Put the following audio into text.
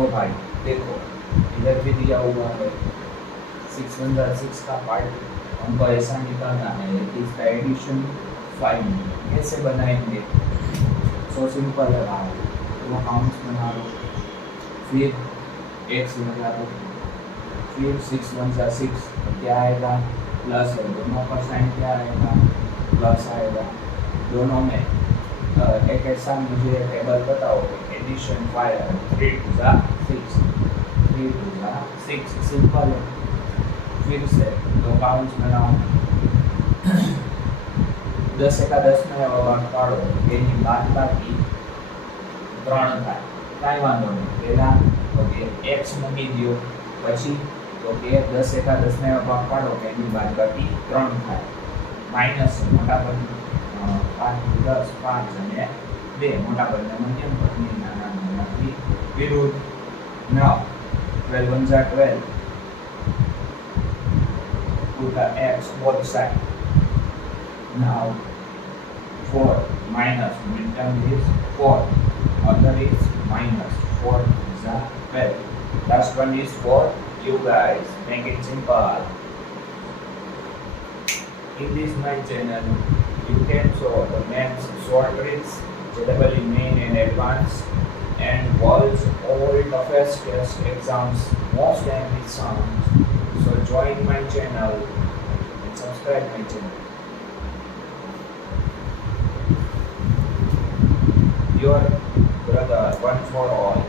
तो भाई देखो इधर भी दिया हुआ है 6 1 6 का पार्ट हमको ऐसा निकालना है कि इसका एडिशन 5 कैसे बनाएंगे। सो सिंपल है भाई, तो काउंट्स बना लो, फिर एक्स लगा दो, फिर 6 1 6 तो क्या आएगा प्लस है, दोनों का साइन क्या आएगा प्लस आएगा। दोनों में एक ऐसा मुझे टेबल बताओ एडिशन 5 3 2 6 3 2 6 सिंपल है। फिर से दो काउंट्स बनाओ 10 एका 10 में पाड़ो એની બાદબાકી 3 થાય કાંઈ વાંધો નહીં। પહેલા તો કે x મૂકી દો, પછી તો કે 10 એકા 10 ને ભાગ પાડો કે એની બાદબાકી 3 થાય માઈનસ મોટા પદ 5 10 5 અને 2 મોટા પદને મધ્યમ પદની નાના નાનાથી વિરુદ્ધ 9 12 1 12 put the x both side. Now 4 minus midterm is 4, other is minus 4 is a 12. Last one is for you guys. Make it simple. In this my channel, you can show the maths short tricks, generally main and advanced, and world's all toughest test exams, most English sounds. So join my channel and subscribe my channel. Your brother, one for all.